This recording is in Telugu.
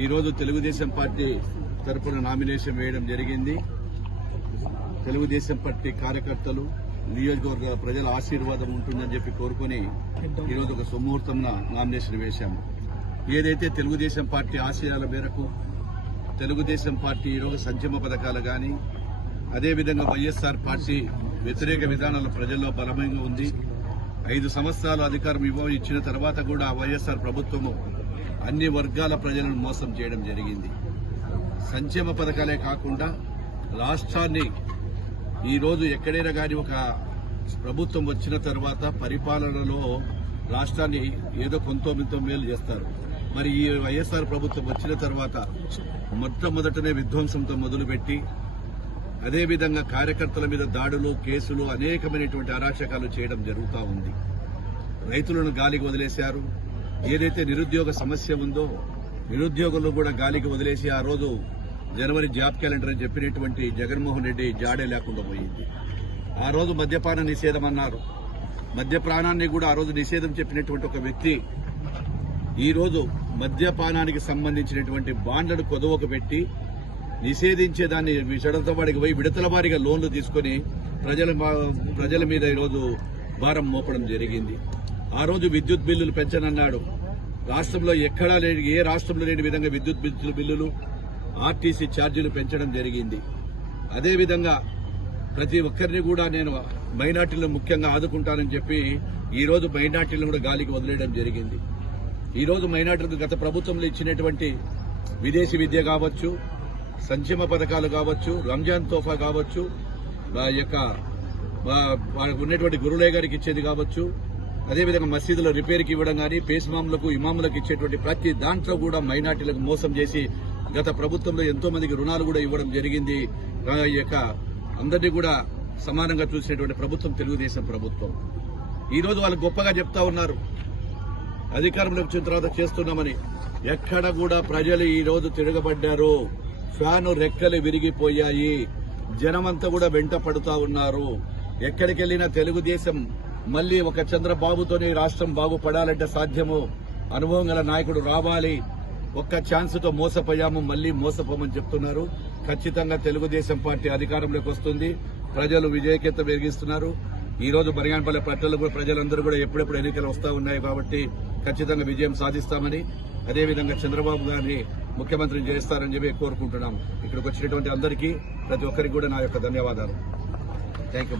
ఈరోజు తెలుగుదేశం పార్టీ తరఫున నామినేషన్ వేయడం జరిగింది. తెలుగుదేశం పార్టీ కార్యకర్తలు నియోజకవర్గ ప్రజల ఆశీర్వాదం ఉంటుందని చెప్పి కోరుకుని ఈరోజు ఒక సుముహూర్తంన నామినేషన్ వేశాము. ఏదైతే తెలుగుదేశం పార్టీ ఆశయాల మేరకు తెలుగుదేశం పార్టీ ఈరోజు సంక్షేమ పథకాలు కానీ అదేవిధంగా వైఎస్ఆర్ పార్టీ వ్యతిరేక విధానాల ప్రజల్లో బలమైన ఉంది. 5 సంవత్సరాలు అధికారం ఇచ్చిన తర్వాత కూడా వైఎస్ఆర్ ప్రభుత్వము అన్ని వర్గాల ప్రజలను మోసం చేయడం జరిగింది. సంక్షేమ పథకాలే కాకుండా రాష్ట్రాన్ని ఈరోజు ఎక్కడైనా కానీ ఒక ప్రభుత్వం వచ్చిన తర్వాత పరిపాలనలో రాష్ట్రాన్ని ఏదో కొంత మేలు చేస్తారు. మరి ఈ వైఎస్ఆర్ ప్రభుత్వం వచ్చిన తర్వాత మొట్టమొదటనే విధ్వంసంతో మొదలుపెట్టి అదేవిధంగా కార్యకర్తల మీద దాడులు, కేసులు, అనేకమైనటువంటి అరాచకాలు చేయడం జరుగుతూ ఉంది. రైతులను గాలికి వదిలేశారు. ఏదైతే నిరుద్యోగ సమస్య ఉందో నిరుద్యోగులను కూడా గాలికి వదిలేసి ఆ రోజు జనవరి జాబ్ క్యాలెండర్ అని చెప్పినటువంటి జగన్మోహన్ రెడ్డి జాడే లేకుండా పోయింది. ఆ రోజు మద్యపాన నిషేధం అన్నారు. మద్యపానాన్ని కూడా ఆ రోజు నిషేధం చెప్పినటువంటి ఒక వ్యక్తి ఈ రోజు మద్యపానానికి సంబంధించినటువంటి బాండ్లను కొదవకు పెట్టి నిషేధించేదాన్ని విడతవాడికి పోయి విడతల వారీగా లోన్లు తీసుకుని ప్రజల మీద ఈరోజు భారం మోపడం జరిగింది. ఆ రోజు విద్యుత్ బిల్లులు పెంచనన్నాడు. రాష్ట్రంలో ఎక్కడా లేని ఏ రాష్ట్రంలో లేని విధంగా విద్యుత్ బిల్లులు, ఆర్టీసీ ఛార్జీలు పెంచడం జరిగింది. అదేవిధంగా ప్రతి ఒక్కరిని కూడా నేను మైనార్టీలను ముఖ్యంగా ఆదుకుంటానని చెప్పి ఈ రోజు మైనార్టీలను కూడా గాలికి వదిలేయడం జరిగింది. ఈ రోజు మైనార్టీలకు గత ప్రభుత్వంలో ఇచ్చినటువంటి విదేశీ విద్య కావచ్చు, సంక్షేమ పథకాలు కావచ్చు, రంజాన్ తోఫా కావచ్చు, ఉన్నటువంటి గురులే గారికి ఇచ్చేది కావచ్చు, అదేవిధంగా మసీదుల రిపేర్కి ఇవ్వడం కానీ, పేస్మాములకు, ఇమాములకు ఇచ్చేటువంటి ప్రతి దాంట్లో కూడా మైనార్టీలకు మోసం చేసి గత ప్రభుత్వంలో ఎంతో మందికి రుణాలు కూడా ఇవ్వడం జరిగింది. అందరినీ కూడా సమానంగా చూసినటువంటి ప్రభుత్వం తెలుగుదేశం ప్రభుత్వం. ఈ రోజు వాళ్ళు గొప్పగా చెప్తా ఉన్నారు అధికారంలోకి వచ్చిన తర్వాత చేస్తున్నామని. ఎక్కడ కూడా ప్రజలు ఈ రోజు తిరగబడ్డారు. ఫ్యాను రెక్కలు విరిగిపోయాయి. జనమంతా కూడా వెంట పడుతూ ఉన్నారు. ఎక్కడికి వెళ్లినా తెలుగుదేశం మళ్లీ ఒక చంద్రబాబుతోనే రాష్ట్రం బాగుపడాలంటే సాధ్యము. అనుభవం గల నాయకుడు రావాలి. ఒక్క ఛాన్స్ తో మోసపోయాము, మళ్లీ మోసపోమని చెప్తున్నారు. ఖచ్చితంగా తెలుగుదేశం పార్టీ అధికారంలోకి వస్తుంది. ప్రజలు విజయకేత వెలిగిస్తున్నారు. ఈ రోజు బనగానపల్లి పట్టణంలో కూడా ప్రజలందరూ కూడా ఎప్పుడెప్పుడు ఎన్నికలు వస్తూ ఉన్నాయి కాబట్టి ఖచ్చితంగా విజయం సాధిస్తామని, అదేవిధంగా చంద్రబాబు గారిని ముఖ్యమంత్రిని చేస్తారని చెప్పి కోరుకుంటున్నాం. ఇక్కడికి వచ్చినటువంటి అందరికీ ప్రతి ఒక్కరికి కూడా నా యొక్క ధన్యవాదాలు. Thank you.